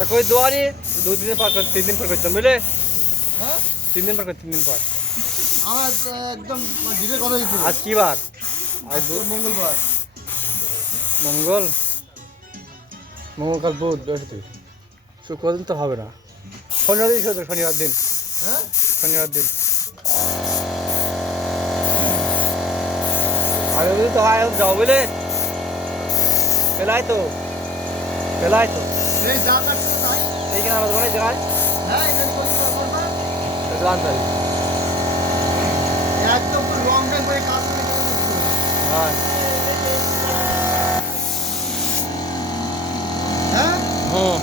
তা কই দোয়ারি 2 দিন পর 3 দিন পর করতাম বুঝলে হ্যাঁ 3 দিন পর 3 দিন পর আমার একদম ঘিরে কথা দিচ্ছিল আজ কি বার আজ আজকে মঙ্গলবার মঙ্গল মঙ্গলকাল বুধ বৃহস্পতি শুক্রবার দিন তো হবে না শনিবার দিন শুধু শনিবার দিন হ্যাঁ শনিবার দিন আগে দিন তো হয় যাও বুঝলে পেলাই তো এই যা কাটছে তাই এইখানে আমাদের বাড়ি যায় হ্যাঁ এখানে কোন করবা জানতাম একদম পুরো রং রং করে কাজ করে হ্যাঁ হ্যাঁ হুম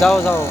যাও যাও